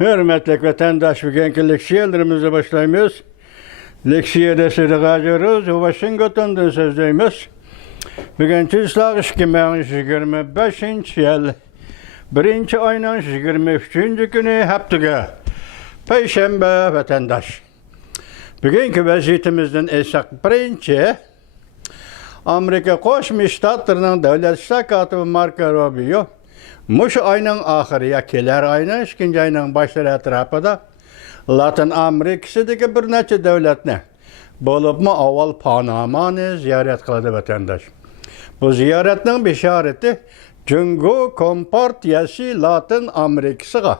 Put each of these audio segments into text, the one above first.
Hürmetli vatandaş, bugünkü leksiyalarımıza başlayıyoruz. Leksiyada sizi gajıyoruz, Washington'dan sözleyimiz. Bugünkü ıslaq 2025 yıl, 1. ayının 23. günü haftaga, Perşembe vatandaş. Bugünkü vaziyetimizden esak birinci, Amerika Qo'shma Shtatlarının davlat ishlar kotibi Marko Rubio Mushu ayning oxiri ya kelar ayning 2 ayning boshlari atrofida Latin Amerikasidagi bir necha davlatni, bo'libmi avval Panamani ziyorat qiladi vatandosh. Bu ziyoratning beshorati Jungo Kompartiyasi Latin Amerikasiga,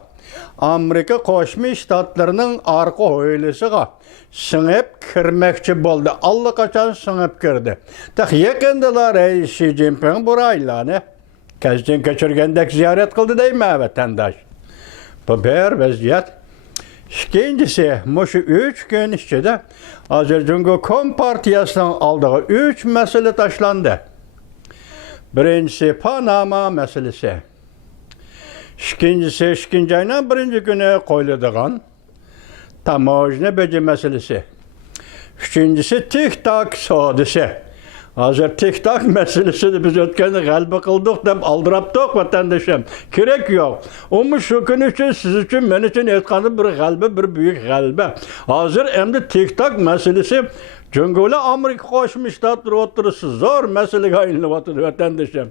Amerika Qo'shma Shtatlarining orqa hovlisiga singib kirmoqchi bo'ldi. Allaqachon singib kirdi. Yaqindalar Reis Xi Jinping bu raylarni kezden keçirgendek ziyaret kıldı değil mi vatandaş? Bu bir vaziyet. İkincisi, şu 3 gün içinde Azerbaycan Kompartiyası'nın aldığı 3 mesele taşlandı. Birincisi Panama meselesi. İkincisi, 2. ayının 1. günü koyulduğun tamojne beci meselesi. Üçüncüsü TikTok sodası. Hazır TikTok meselesini biz ötkende galiba kıldık da aldıraptık vatandaşım. Gerek yok. Ama şu gün için, siz için, men için etkanı bir galiba, bir büyük galiba. Hazır hem de TikTok meselesi Cungula Amerika Qo'shma Shtatlar o'tirisi zor mesele aylanıp vatandaşım.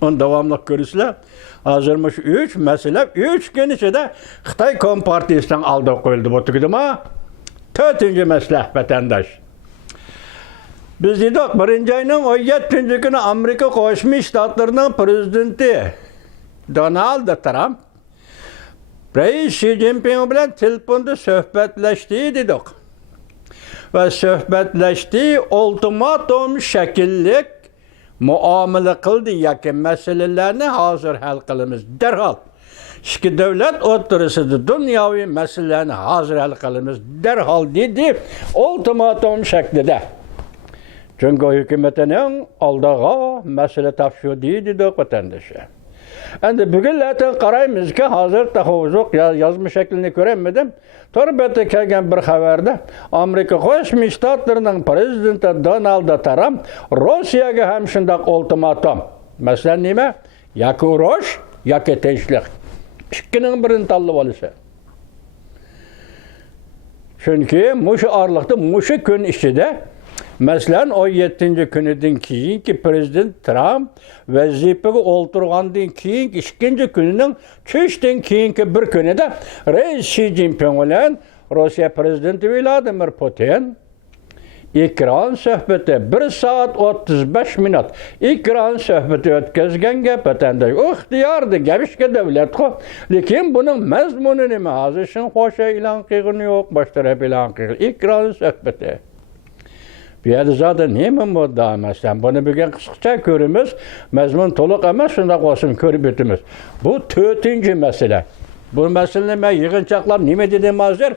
Onu devamlı görüşler. Hazır şu 3 mesele, 3 gün içinde Xitay Kompartiyası'ndan aldığı koyuldu. Bu tüküdüm 4. mesele vatandaş. Biz dedik 1. ayının 17. günü Amerika Qo'shma Shtatlarının prezidenti Donald Trump Reis Xi Jinping bilan telefonda suhbatleşti dedik. Ve suhbatleşti ultimatum şekillik muamele kıldı yaki meselelerini hazır hal kılımız derhal. İki devlet oturusunda dünyavi meselelerini hazır hal kılımız derhal dedi ultimatum şeklinde. Çünkü hükümetinin aldığı mesele tavsiye dedik vatandaşa. Endi bugün zaten qaraymiz ki hazır tahovuzuk yazma şeklini göremedim. Torbette kelgen bir haberde Amerika Qo'shma Shtatlarının prezidenti Donald Trump Rossiyaga ham shunday ultimatum. Masalan nima? Yoki urush, yoki tinchlik. Ikkining birini tanlab olishi. Chunki mushu orliqda mushu kun ichida Mesela 17. günüden keyinki prezident Trump vazifege o'ltirgandan keyinki 2. gününün 3'ten keyinki bir günüde Reis Xi Jinping bilan Rusya prezidenti Vladimir Putin ekran sohbeti 1 saat 35 minut ekran sohbeti o'tkazgan gap vatandaş ixtiyordi gapishga davlat ku. Lekin bunun mazmuni nima? Hozir shin qo'sha e'lon qilgani yo'q, boshqa e'lon qilgan ekran sohbeti. Bir yerde zaten neyim modda mesela bunu bugün kısaca görümüz, mezmun toluk ama şunda olsun körübütümüz. Bu 4. mesele. Bu mesele ben yığınçaklar nime dedim hazır.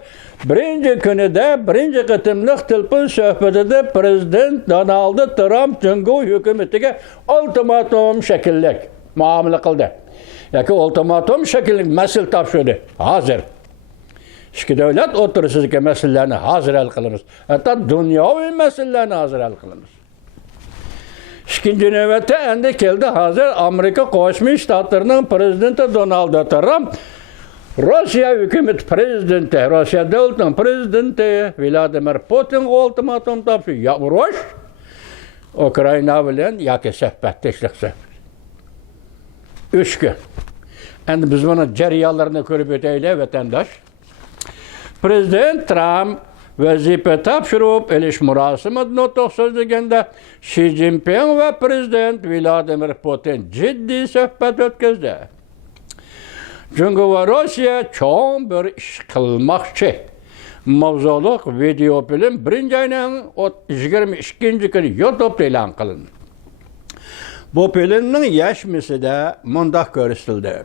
1. günüde 1. kıtımlık telefon sohbetinde Prezident Donald Trump Cungo hükümetine ultimatum şekillik muamele kıldı. Yani ultimatum şekillik mesele tavsiyordu. Hazır. İki devlet oturusuzki meselelerini hazır hal kılımız. Hatta dünyavi meselelerini hazır hal kılımız. İkinci nöbette endi geldi hazır Amerika Qo'shma Shtatlarının prezidenti Donald Trump Rusya hükümet prezidenti, Rusya devletinin prezidenti Vladimir Putin ultimatum topşuyor. Ya urush Ukrayna bilan yoki suhbatdoshlik so'hbat. 3 gün. Endi biz bunu jarayanlarını ko'rib o'taylik vatandosh. Prezident Trump vazife topshirib elish murosimida nutq so'zlaganda Xi Jinping ve Prezident Vladimir Putin ciddi suhbat o'tkazdi. Çünkü Rusya çoğun bir iş qilmoqchi. Mavzuliq video film 1. ayının 22. günü YouTube'da e'lon qilindi. Bu filmning yashmisida mundaq ko'rsatildi.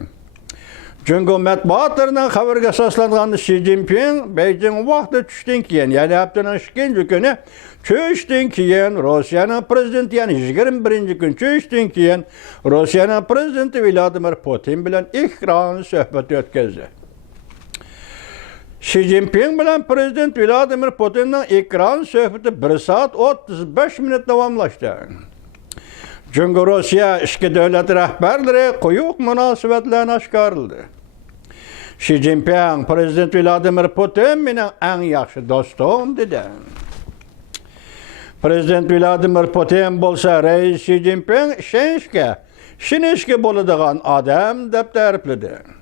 Çünkü matbuatlarından haberge asaslangan Xi Jinping Beijing vaqti tushdan keyin, yani haftanın 2. günü tushdan keyin Rusya'nın prezidenti, yani 21. gün tushdan keyin Rusya'nın prezidenti Vladimir Putin bilan ekran suhbati o'tkazdi. Xi Jinping bilan Prezident Vladimir Putinning ekran suhbati 1 soat 35 minut davomlashdi. Jungo Rossiya ichki davlat rahbarlari quyuq munosabatlarni oshkorladi. Xi Jinping Prezident Vladimir Putin mening eng yaxshi do'stim dedi. Prezident Vladimir Putin bo'lsa rais Xi Jinping ishonishga bo'ladigan odam deb ta'rifladi.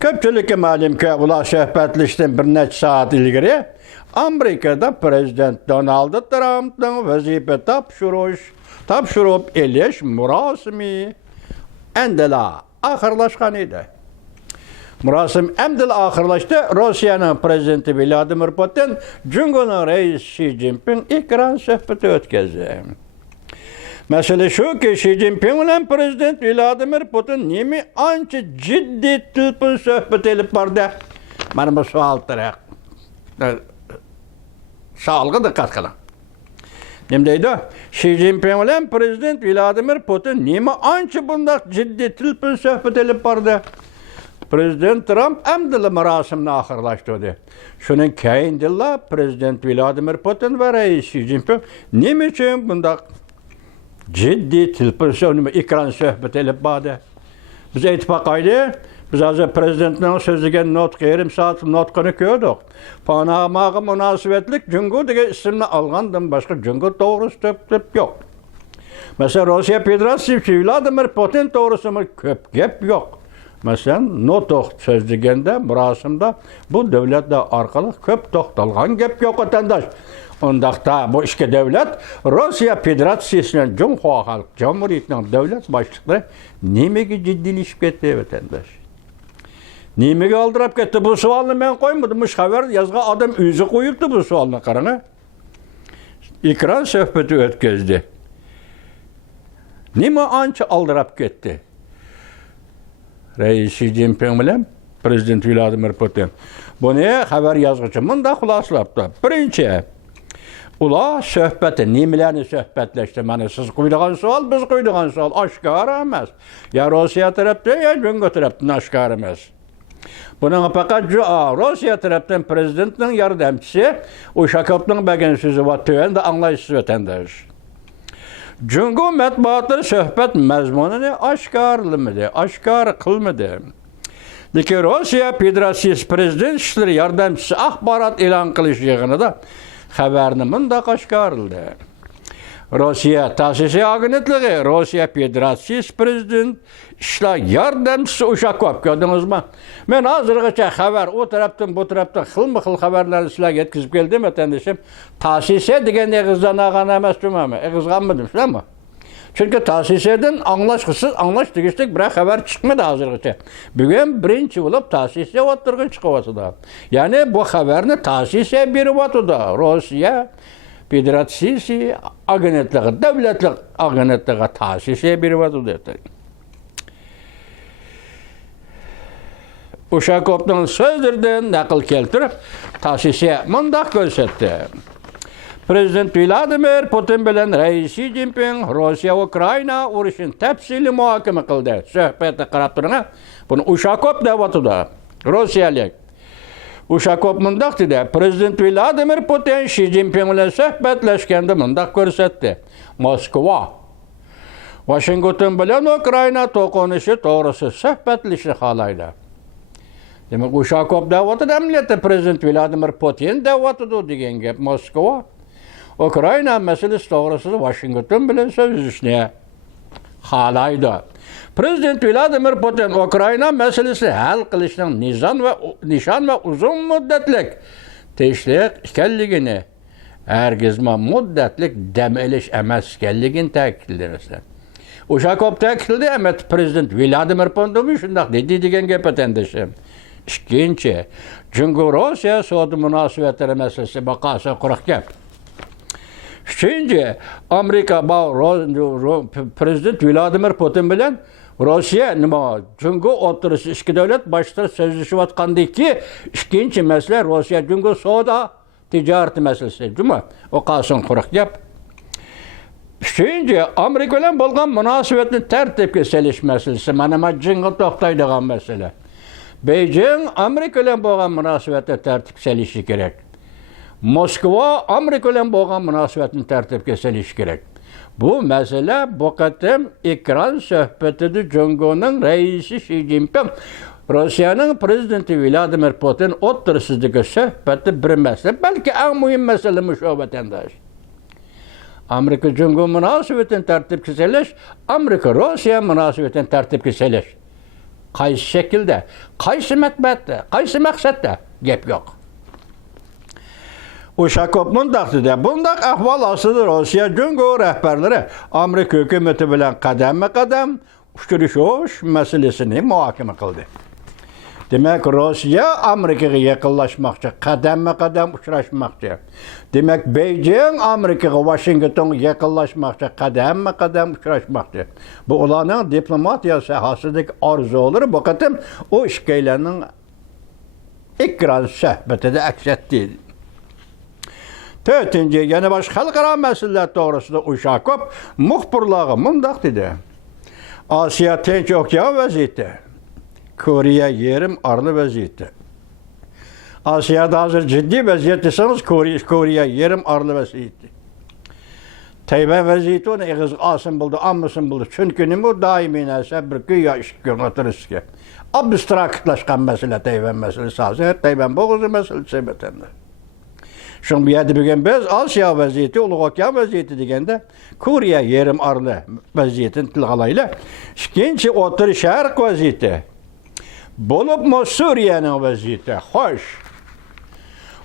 Ko'pchilikka ma'lumki, ular suhbatlashishdan bir necha soat ilgari Amerikada Prezident Donald Trumpning vazifa topshirib elish murosimi endila oxirlashgan edi. Murosim emdil oxirlashdi. Rossiyaning prezidenti Vladimir Putin Jungoning rais Xi Jinping ekran suhbati o'tkazdi. Masala shuki, Xi Jinping bilan prezident Vladimir Putin nima ancha jiddiy telefon suhbat olib bordi? Mana bu savol taraq. Savolga diqqat qiling. Nima deydi? Xi Jinping bilan prezident Vladimir Putin nima ancha bunday jiddiy telefon suhbat olib bordi? Prezident Trump emdili marosimni oxirlashtirdi. Shuning keyindilla prezident Vladimir Putin va rais Xi Jinping nima uchun bunday jiddiy telefon ekran suhbat olib bordi? Biz aytib qo'ydik. Biz hozir prezidentning so'zlagan nutq yarim soat nutqini ko'rdik. Panamaga munosabatlik Jungo degan ismni olgandan boshqa Jungo to'g'risida yo'q. Masalan, Rossiya Federatsiyasi Vladimir Putin to'g'risida ko'p gap yo'q. Masalan, nutq so'zlaganda, murosimda bu davlatlar orqali ko'p to'xtalgan gap yo'q vatandosh. Undaqda bu ishga davlat Rossiya Federatsiyasining Junxo Xalq Jamhuriyatining davlat boshliqlari nimaga jiddiylashib ketdi vatandosh? Nimaga oldirib ketdi? Bu savolni men qo'ymadim. Bu xabar yozgan odam o'zi qo'yibdi bu savolni qarang. Ekran suhbati o'tkazdi. Nima ancha oldirib ketdi? Rais Xi Jinping bilan prezident Vladimir Putin. Buni xabar yozuvchi munda xulosalabdi. Birinchi, ular suhbati nimalarni suhbatlashdi? Mana siz qo'ydigan savol, biz qo'ydigan savol oshkor emas. Ya Rossiya tarafdan, ya Jungo tarafdan oshkor emas. Buning faqat Rossiya tarafdan prezidentning yordamchisi Ushakovning bergan so'zi va tövende anglaysiz vatandosh. Jungo matbuotlar suhbat mazmunini oshkor qilmadi. Lekin Rossiya Federatsiyasi prezident ishlari yordamchisi axborot e'lon qilish yig'inida xabarni mundaq oshkorildi. Rossiya ta'sisi agentligi Rossiya Federatsiyasi prezident ishlar yordamchisi Ushakov ko'rdingizmi? Men hozirgacha xabar o tarafdan bu tarafdan xilma-xil xabarlarni sizlarga yetkazib keldim vatandoshim. Ta'sisi degan eg'izdan olgan emas tumami? Eg'izganmidim, sizlarmi? Chunki ta'sisidan anglash tegishlik bir xabar chiqmadi hozirgacha. Bugun birinchi bo'lib ta'sisi o'tirgan chiqyapti. Ya'ni bu xabarni ta'sisi beryapti. Rossiya Federatsiyasi agentligi, davlatlik agentligi ta'sisi beryapti. Ushakovning so'zlaridan naql keltirib, ta'sisi mundaq ko'rsatdi. Prezident Vladimir Putin bilan rais Xi Jinping Rossiya-Ukraina urushini tafsiliy muhokama qildi. Suhbatni qarab turing. Buni Ushakov deyapti. Rossiyalik. Ushakov mundaq dedi. Prezident Vladimir Putin Xi Jinping bilan suhbatlashganda mundaq ko'rsatdi. Moskva Washington bilan Ukraina to'qinishi to'g'risida suhbatlashishni xohlaydi. Demak, Ushakov deyapti, prezident Vladimir Putin deyapti degan gap. Moskva Ukraina masalasi to'g'risida Washington bilan so'zlashishni xohlaydi. Prezident Vladimir Putin Ukraina masalasini hal qilishning nishon va uzun muddatlik tinchlik ekanligini, hargizma muddatlik dam olish emas ekanligini ta'kidlamoqda. Ushakov ta'kidladi, ammo prezident Vladimir Putin shunday dedi degan gap vatandoshim. Ikkinchi, Jungo Rossiya savdo munosabatlari masalasi baqasi quruq gap. Uchinchi, Amerika prezident Vladimir Putin bilan Rossiya Jungo o'tirishib ikki davlat boshlig'lari so'zlashayotgandiki, ikkinchi masala Rossiya Jungo savdo tijorat masalasi. Juma, o qasin quruq gap. Uchinchi, Amerika bilan bo'lgan munosabatni tartibga solish masalasi. Mana jinga to'xtaydigan masala. Beijing Amerika bilan bo'lgan munosabatda tartib solishi kerak. Moskva Amerika bilan bo'lgan munosabatni tartibga solishi kerak. Bu masala bu qatim ekran suhbatida Jungoning raisi Xi Jinping Rossiyaning prezidenti Vladimir Putin o'ttirsidagi suhbatda bir masala, balki eng muhim masala shu vatandosh. Amerika Jungo munosabatini tartibga solish, Amerika Rossiya munosabatini tartibga solish. Qaysi shaklda, qaysi matbatda, qaysi maqsadda gap yo'q. Ushakov bundaq ahvol ostida Rossiya Jungo rahbarlari Amerika hukumati bilan qadam-qadam uchrashuv masalasini muhokama qildi. Demak, Rossiya Amerikaga yaqinlashmoqchi, qadam-qadam uchrashmoqchi. Demak, Beijing Amerikaga Washingtonga yaqinlashmoqchi, qadam-qadam uchrashmoqchi. Bu ularning diplomatiya sohasidagi orzulari bu qatim o ikkilarning ekran suhbatida aks etdi. To'rtinchi, yana boshqa xalqaro masalalar to'g'risida Ushakov muxbirlarga mundaq dedi. Osiyo Tinch okean vaziyati, Koreya yerim arli vaziyati. Osiyoda hozir jiddiy vaziyat desangiz, Koreya yerim arli vaziyati. Tayvan vaziyati uni ig'iz osin bo'ldi, ammasin bo'ldi. Chunki nima doimiy narsa bir kun yo 2 kun o'tirishga. Abstraktlashgan masala Tayvan masalasi. Hozir Tayvan bo'g'izi masalasi batanda. Şun bir yerde bugün biz Asya vaziyeti, Uluq Okean vaziyeti degende Koreya yerim arlı vaziyetini tilgalayla. İkinci Orta Şark vaziyeti. Bolup mu Suriye'nin vaziyeti. Hoş.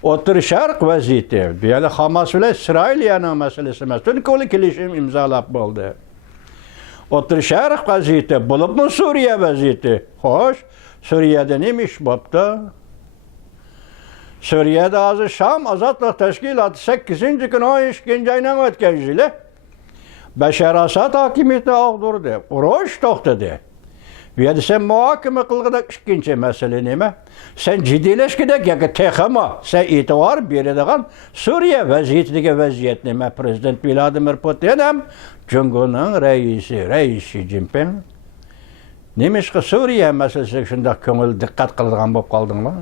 Orta Şark vaziyeti. Yani Hamas ile İsrail'in meselesi. Çünkü o kilişim imzalap oldu. Orta Şark vaziyeti. Bolup mu Suriye vaziyeti. Hoş. Suriye'de neymiş babda? Suriye'de azı Şam Azatlık Teşkilatı 8. gün 12. ayından ötkənciyle Beşar Asad hakimiyeti ağdurdu. Uruş toxtadı. Ve sen muhakeme kılgıda ikinci mesele neyme? Sen ciddileşkidek ya ki tekama sen itibar birediğin Suriye vaziyetindeki vaziyet neyme? Prezident Vladimir Putin hem Cumhur'un reisi Xi Jinping. Neymiş ki Suriye meselesi şunda köngül dikkat kıldığın bop kaldın mı?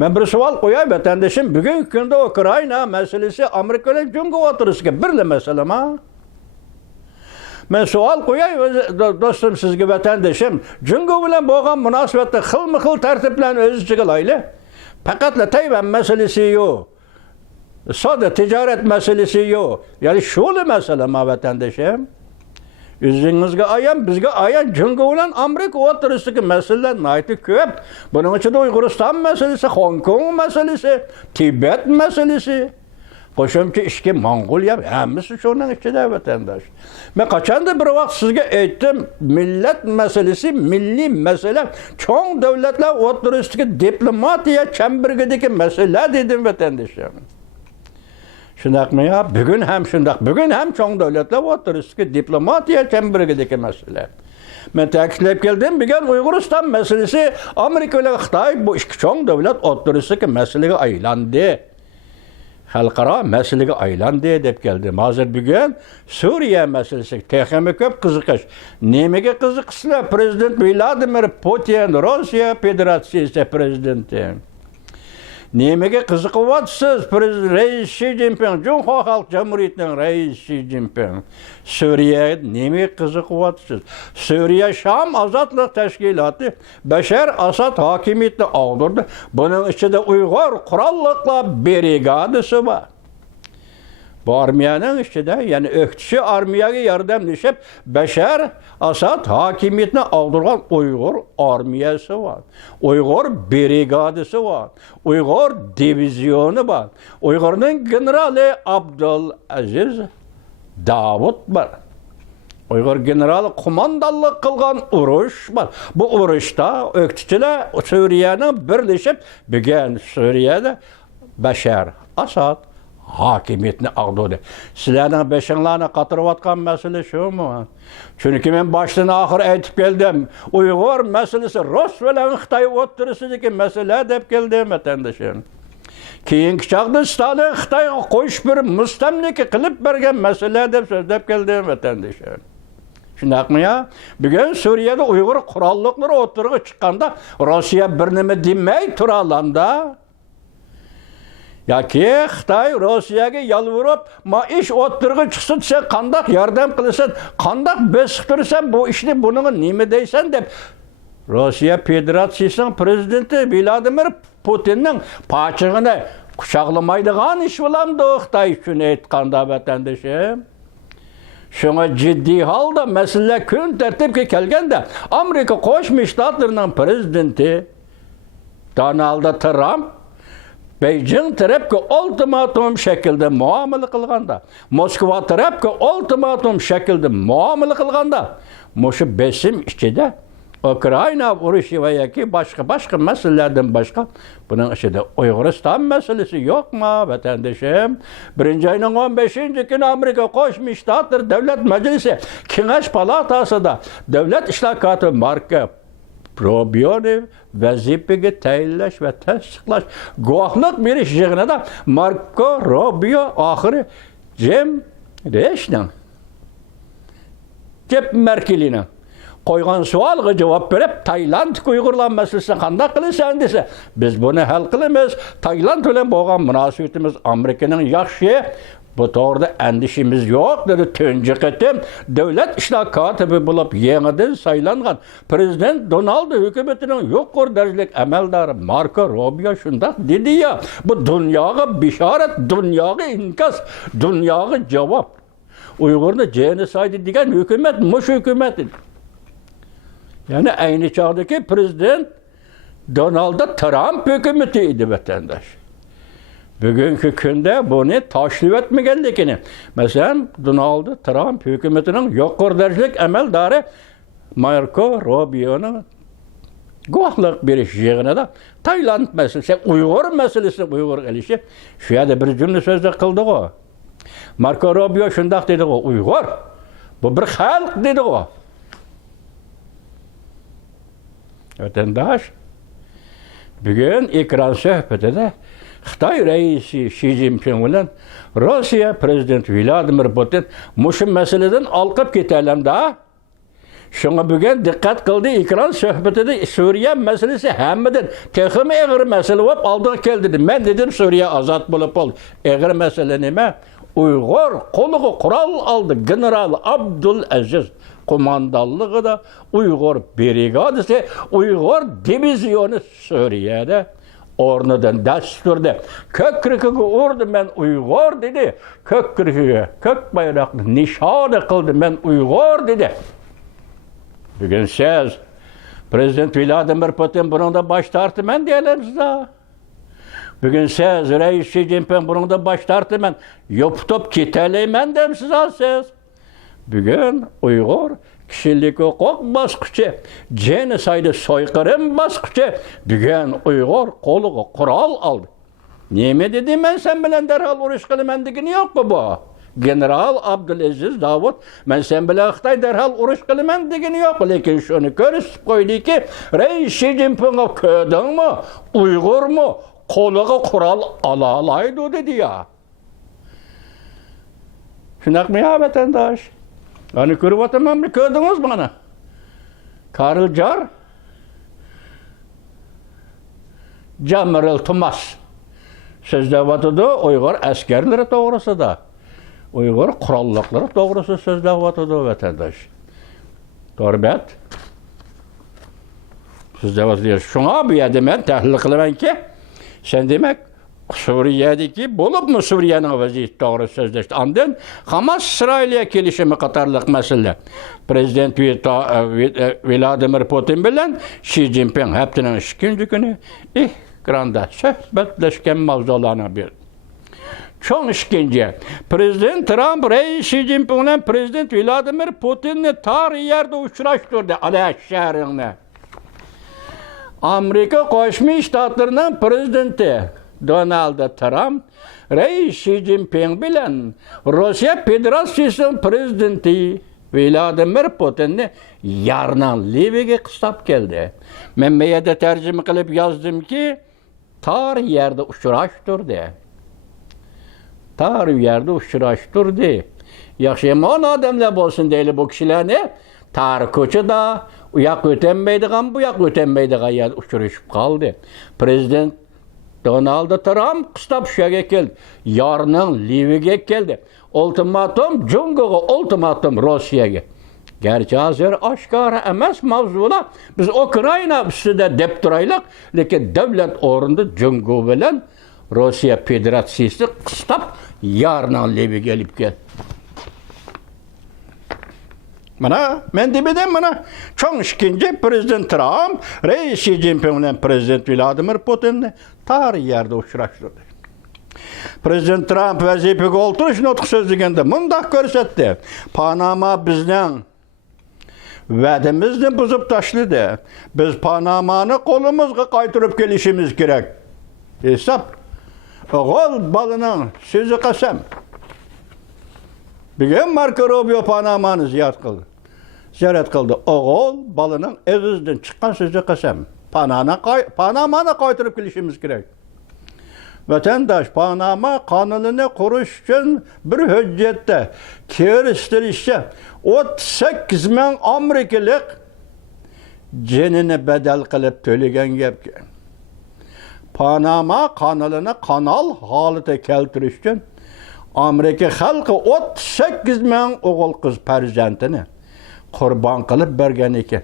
Ben bir sual koyayım vatandaşım. Bugün günde Ukrayna meselesi Amerika'nın Cumhur oturuşu birle mesele mi? Ben sual koyayım dostum sizge vatandaşım. Cumhur bilen boğan münasebette xil tertiplen özü çıkılaylı. Fakat Tayvan meselesi yok. Sada ticaret meselesi yok. Yani şöyle mesele mi vatandaşım? Yüzünüzge ayan, bizge ayan, Cumhur bilen Amerika oturuştaki meseleler naiti köp. Bunun için de Uyguristan meselesi, Hong Kong meselesi, Tibet meselesi. Koşumcu işki Mongolya, hemisi şunun içinde vatandaş. Ben kaçan da bir vakit sizge ettim, millet meselesi, milli mesele, çoğun devletler oturuştaki diplomatiya çembergedeki mesele dedim vatandaşım. Şundak mı ya? Bugün hem şundak. Bugün hem çoğun devletler oturuştaki diplomatiya çembergedeki mesele. Ben takip geldim. Bugün Uyguristan meselesi Amerika ile Xitay bu iki çoğun devlet oturuştaki meseleye aylandı. Halkara meseleye aylandı deyip geldim. Hazır bugün Suriye meselesi tekemi köp kızıkış. Nemege kızıkışlar? Prezident Vladimir Putin, Rusya Federasyonu prezidenti. Nemege kızıkıvatsız Reis Xi Jinping, Cumhur Halk Cumhuriyeti'nin Reis Xi Jinping. Suriye nemege kızıkıvatsız. Suriye Şam Azatlık Teşkilatı Beşar Asad hakimiyetini aldırdı. Bunun içinde Uygur Kurallıkla brigadası var. Bu armiyanın içinde yani öktüsü armiyaya yardımlaşıp Beşar Asad hakimiyetini aldırgan Uygur armiyası var. Uygur brigadası var. Uygur divizyonu var. Uygur'un generali Abdülaziz Davud var. Uygur generali komandallık kılgan uruş var. Bu uruşta öktüsüyle Suriye'nin birleşip bugün Suriye'de Beşar Asad hakimiyetini ağdırdı. Sizlerden beşinlerine katırıvatkan mesele şu mu? Çünkü ben baştan ahır aytıp geldim. Uygur meselesi Rus ve Xitay oturusudaki mesele deyip geldim vatandaşım. Keyinki çağda Stalin Xitay'a koyuş bir müstemlike kılıp bergen mesele deyip geldim vatandaşım. Shundaqmi ya? Bugun Suriyada Uyg'ur qurolliqlari o'tirg'i chiqqanda Rossiya bir nima demay tura olanda. Yoki Xitoy Rossiyaga yalvirib, "Ma ish o'tirg'i chiqsin, sen qandoq yordam qilasan, qandoq besiq tursan, bu ishni buning nima deysan?" deb Rossiya Federatsiyasining prezidenti Vladimir Putinning pachig'ini quchoqlamaydigan ish bilamdi Xitoy shuni aytganda vatandoshim. Şuna ciddi halda mesele kun tertipke kelgende Amerika Qo'shma Shtatlarining prezidenti Donald Trump Beijing tarafga ultimatum shaklda muomala qilganda, Moskva tarafga ultimatum shaklda muomala qilganda, mushu besim ichida Ukraina urushi va yoki boshqa masalalardan boshqa buning ichida Uyg'uriston masalasi yo'qmi vatandoshim? 1-oyning 15-kuni Amerika Qo'shma Shtatlar Davlat Majlisi Kengash palatasida davlat ishlar katibi Marko Rubioni vazifaga tayinlash va tasdiqlash guvohlik berish yig'inida Marko Rubio oxiri Jim Reshning Merkel'ine qo'ygan savolga javob berib, Tayland Uyg'urlar masalasini qanday qilasan desa, biz buni hal qilamiz. Tayland bilan bo'lgan munosabatimiz Amerikaning yaxshi, bu to'g'rida andishimiz yo'q dedi. Tunji qatim davlat ishlar kotibi bo'lib yangidan saylangan prezident Donald hukumatining yuqori darajalik amaldori Marko Rubio shunday dedi ya, bu dunyoga bishorat, dunyoga inkas, dunyoga javob. Uyg'urni genocide degan hukumat mush hukumat. Yani aynı çağdaki prezident Donald Trump hükümeti idi vatandaş. Bugünkü günde bunu taşlif etmegenlikini. Mesela Donald Trump hükümetinin yuqori darajalik amaldori Marko Rubio'nun guvohlik berish yig'inida Tayland masalasi, Uyg'ur masalasi, Uyg'ur elishi shu yerda bir jumla so'zda qildi o. Marko Rubio shundoq dedi o, Uyg'ur bu bir xalq dedi o. Vatandaş, bugün ekran sohbetinde Xitoy raisi Xi Jinping bilan Rossiya prezidenti Vladimir Putin mushu masaladan olqib ketalamda. Shunga bugün diqqat qildi ekran sohbetida Suriya masalasi hammadan texmi og'ir masala bo'lib oldiga keldi. Men dedim Suriya ozod bo'lib qoldi. Og'ir masala nima? Uyg'ur qo'liga qurol oldi general Abdulaziz komandanlığı da Uyg'ur brigadasi, Uyg'ur divizyonu Suriyada o'rnidan dasturda ko'krigiga urdi, men Uyg'ur dedi. Ko'krigiga ko'k bayroqni nishon qildi, men Uyg'ur dedi. Bugun siz prezident Vladimir Putin buningda bosh tortaman deyapsiz. Bugün siz Reis Xi Jinping buningda bosh tortaman, yoptib ketalayman demsiz siz. Bugün Uyg'ur kishilik huquq bosqichi, genocide soyqirım bosqichi, bugün Uyg'ur qo'liga qurol oldi. Nima dedi, men sen bilan darhol urush qilaman degani yo'qmi bu? General Abdulaziz Davud, men sen bilan Xitoy darhol urush qilaman degani yo'q, lekin shuni ko'rsatib qo'ydiki, Reis Xi Jinpingga ko'rdingmi, Uyg'urmi qo'liga qurol ola oladi dedi ya. Shunaqmi ya vatandosh? Hani görüp otamam mı? Gördünüz mü bana? Karl Jar Jameril Thomas sözlevatıda Uygur askerleri doğrusu da Uygur kurallıkları doğrusu sözlevatıda vatandaş. Doğru bet. Sözlevatıda şuna bir yerde ben tahlil kılamam ki sen demek Suriye'deki bulup mu Suriye'nin vaziyeti doğru sözleşti. Andın Hamas İsrail'e gelişimi katarlık mesele. Prezident Vladimir Putin bilen Xi Jinping hepsinin ikinci günü ekranda sohbetleşken mavzularına bir. Çok işkence. Prezident Trump, Reis Xi Jinping ile Prezident Vladimir Putin'i tarihi yerde uçuraştırdı. Ala şehrine. Amerika Qo'shma Shtatlarining prezidenti Donald Trump, Reis Xi Jinping bilan Rossiya Federatsiyasining prezidenti Vladimir Putinni yarnan Liviga qistab keldi. Men bu yerda tarjima qilib yozdimki, tar yerda uchrashtirdi. Tar yerda uchrashtirdi. Yaxşıman adamlar bolsun deyli bu kişilerni. Tarih koçuda uyak ötenmeydiğen bu yak ötenmeydiğen yer uçuruşup kaldı. Prezident Donald Trump kıstap şeye geldi. Yarının Livi'ye geldi. Ultimatum, Cungo'ga ultimatum Rusya'ya. Gerçi hazır aşkara emas mavzula. Biz Ukrayna üstüde dep duraylık. Lekin devlet orunda Cungo bilen Rusya Federasyası kıstap yarının Livi gelip geldi. Mana, men demeden mana. Çoğun işkince Prezident Trump, Reis Xi Jinping ile Prezident Vladimir Putin'le tarih yerde uçraştırdı. Prezident Trump vazifege oturuş nutq sözlegende mundaq görsetdi. Panama bizden vədimizni buzub taşladı. Biz Panama'nı kolumuzga qaytırıp gelişimiz gerek. Hesap. Oğul balının sözü qasam. Bugün Marco Rubio Panama'nı ziyaret kıldı. Oğul balının ağızdan çıkan sözü qasam. Panama'nı qaytırıp gelişimiz gerek. Vatandaş Panama kanalını kuruş için bir hüccette kiriştirişe 38 bin Amerikalık cenini bedel kılıp töleyen gepki. Panama kanalını kanal halite keltiriş için Amerika halkı 38 bin oğul kız perzentini kurban kılıp bergen iken.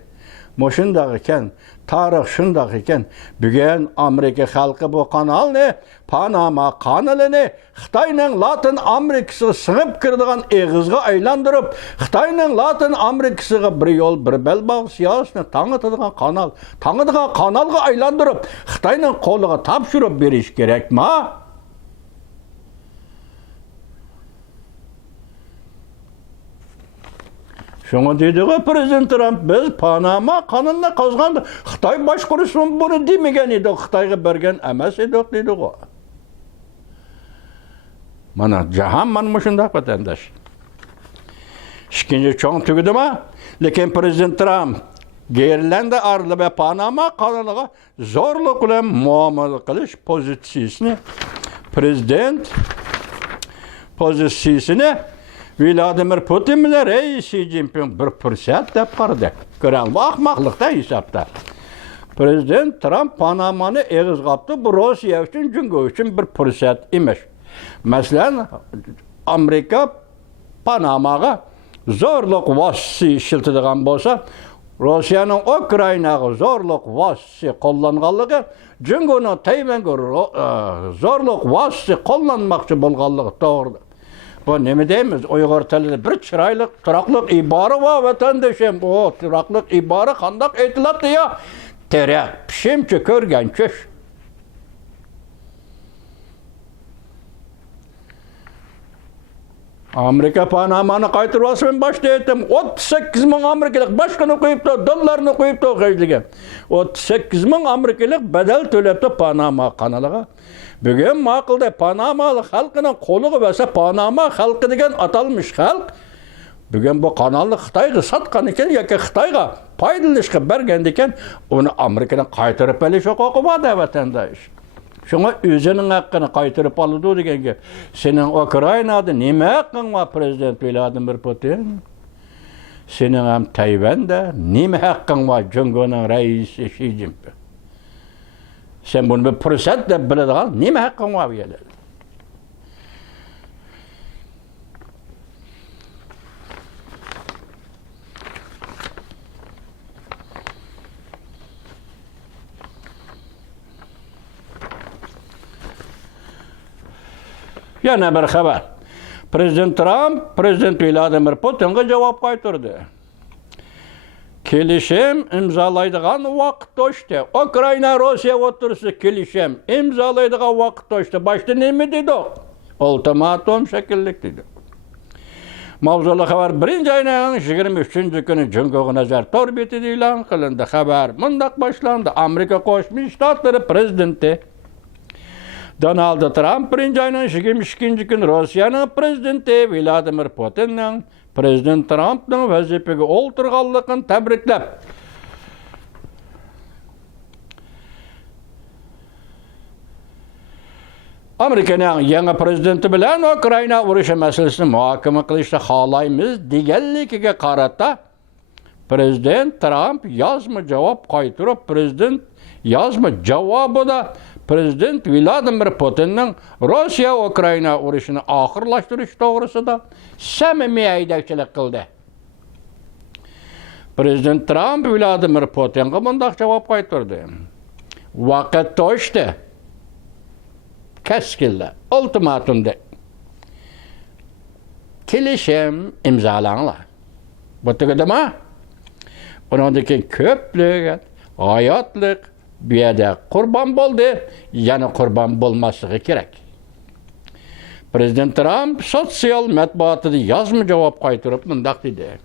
Moşundaq iken, tarix şundaq iken, bugün Amerika halkı bu kanal ne? Panama kanalını Xitayning Latin Amerikası sığıp kirdiğen eğizga aylandırıp, Xitayning Latin Amerikasıga bir yol, bir belbağ siyasını tanıtıdığan kanal, tanıdığı kanalga aylandırıp, Xitayning koluga tapşırıp beriş gerek mi? Şuna dedi ki Prezident Trump biz Panama kanalına kazandı. Xitay başkurusun bunu demegen idi. Xitayga bergen emas edik dedi o. Mana jahan mana şundaq vatandaş. İkinci çoğun tügüdü mü? Lekin Prezident Trump Gerlanda arlı ve Panama kanalıga zorluk ile muamele kılış pozisyasını Prezident pozisyasını Vladimir Putin ile Reis Xi Jinping bir fırsat dep qardı. Gören bu ahmaklıkta hesapta. Prezident Trump Panama'nı eğiz kaptı. Bu Rusya için, Cungo için bir fırsat imiş. Mesela Amerika Panama'ga zorluk vasısı işiltidiğen bolsa, Rusya'nın Ukrayna'ga zorluk vasısı kullanğanlığı, Cungo'nun Tayvan'ga zorluk vasısı kullanmakçı bolğanlığı doğrudur. Bu ne deyimiz? Uyghur tilinde bir çıraylık, turaklık ibara var vatandaşım. O turaklık ibara kandak etilatı ya. Terek, pişimçi, körgen, çöş. Amerika Panama'nı qaytırmasın başta ettim. 38 bin Amerikalık başkanı koyup da, dolarını koyup da okuyacağım. 38 bin Amerikalık bedel tölepti Panama kanalıga. Bugün maqılda Panamalı halkının kolu verse Panama halkı degen atalmış halk. Bugün bu kanalı Xitayga satkan iken yoki Xitayga paydalanışga bergen iken onu Amerikadan qaytarıp eliş huquqi var da vatandaş. Şuna özünün hakkını qaytarıp alıdı degenge. Senin Ukrayna'da nime hakkın var Prezident Vladimir Putin? Senin hem Tayvan'da nime hakkın var Cungo'nun reisi Xi Jinping? Sen bunu bir fırsat da bilediğin nime hakkın var biyeler? Yana bir haber. Prezident Trump, Prezident Vladimir Putin'e cevap qaytırdı. Kelişim imzalaydıgan vaqt doştu. Ukrayna Rusya oturuşu kelişim imzalaydıgan vaqt doştu. Başta nemi dedi? Ultimatum şekillik dedi. Mavzulu haber 1. ayının 23. günü Cungo nazar torbeti ilan kılındı. Haber mundaq başlandı. Amerika Koşmuş Ştatları Prezidenti Donald Trump 1. ayının 22. günü Rusya'nın Prezidenti Vladimir Putin'nin Prezident Trump'ның vazifege olturğanlığını tebriklep, Amerikaning yangi prezidenti bilan Ukraina urushi masalasini muhokama qilishni xohlaymiz deganligiga qarata Prezident Trump yozma javob qaytarib, prezident yozma javobida Prezident Vladimir Putinning Rossiya Ukraina urushini oxirlashtirish to'g'risida samimiy haydovchilik qildi. Prezident Trump Vladimir Putinga bunday javob qaytardi. Vaqt to'shdi. Keskinle, ultimatumda kelishim imzalanglar. Bu tugudimi? Bundan keyin ko'plab hayotlik bu yerda qurbon bo'ldi, yana qurbon bo'lmasligi kerak. Prezident Trump sotsial matbuotida yozma javob qaytarib bunday dedi.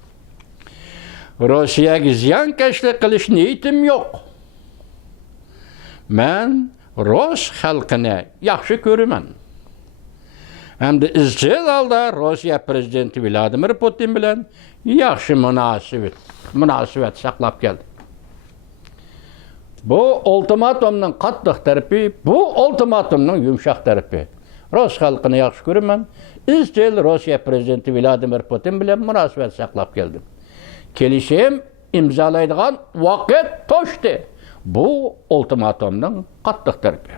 Rossiyaga ziyonkashlik qilish niyatim yo'q. Men Rus xalqini yaxshi ko'raman. Hamda izchil holda Rossiya prezidenti Vladimir Putin bilan yaxshi munosabat saqlab keldi. Bu ultimatumning qattiq tarafi, bu ultimatumning yumshoq tarafi. Rus xalqini yaxshi ko'raman. Izchil Rossiya prezidenti Vladimir Putin bilan munosabat saqlab keldim. Kelishim imzolaydigan vaqt to'shdi. Bu ultimatumning qattiq tarafi.